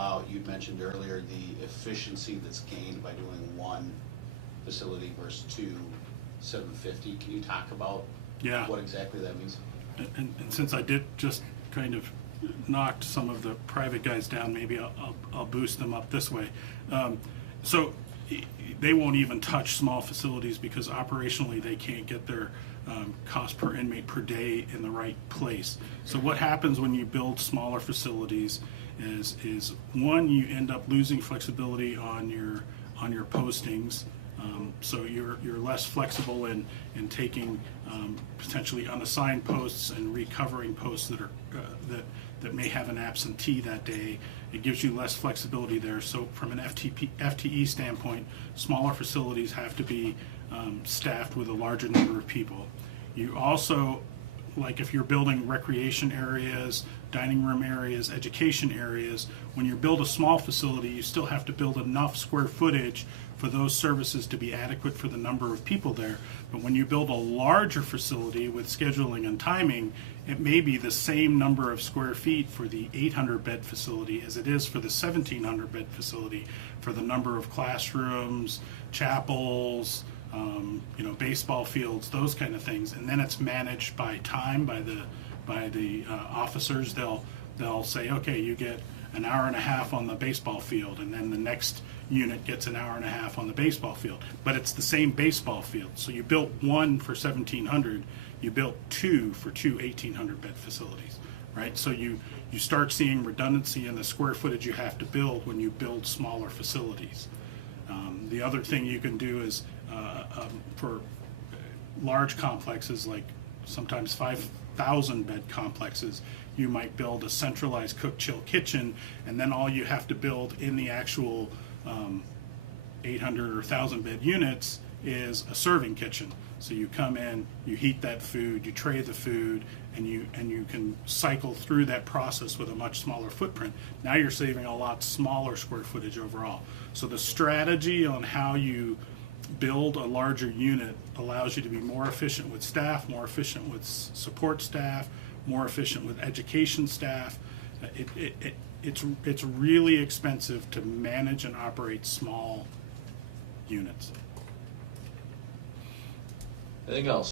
about, you mentioned earlier, the efficiency that's gained by doing one facility versus two, 750. Can you talk about what exactly that means? And since I did just kind of knocked some of the private guys down, maybe I'll boost them up this way. So they won't even touch small facilities because operationally they can't get their cost per inmate per day in the right place. So what happens when you build smaller facilities is one, you end up losing flexibility on your postings. So you're less flexible in taking potentially unassigned posts and recovering posts that are that may have an absentee that day. It gives you less flexibility there. So from an FTE standpoint, smaller facilities have to be staffed with a larger number of people. You also, like if you're building recreation areas, dining room areas, education areas, when you build a small facility, you still have to build enough square footage for those services to be adequate for the number of people there. But when you build a larger facility with scheduling and timing, it may be the same number of square feet for the 800-bed facility as it is for the 1,700-bed facility for the number of classrooms, chapels, baseball fields, those kind of things. And then it's managed by time by the officers. They'll say, okay, you get an hour and a half on the baseball field, and then the next unit gets an hour and a half on the baseball field. But it's the same baseball field. So you built one for 1,700, you built two for two 1,800-bed facilities, right? So you start seeing redundancy in the square footage you have to build when you build smaller facilities. The other thing you can do is for large complexes, like sometimes 5,000-bed complexes, you might build a centralized cook-chill kitchen, and then all you have to build in the actual 800 or 1,000-bed units is a serving kitchen. So you come in, you heat that food, you tray the food, and you can cycle through that process with a much smaller footprint. Now you're saving a lot smaller square footage overall. So the strategy on how you build a larger unit allows you to be more efficient with staff, more efficient with support staff, more efficient with education staff. It's really expensive to manage and operate small units. Anything else?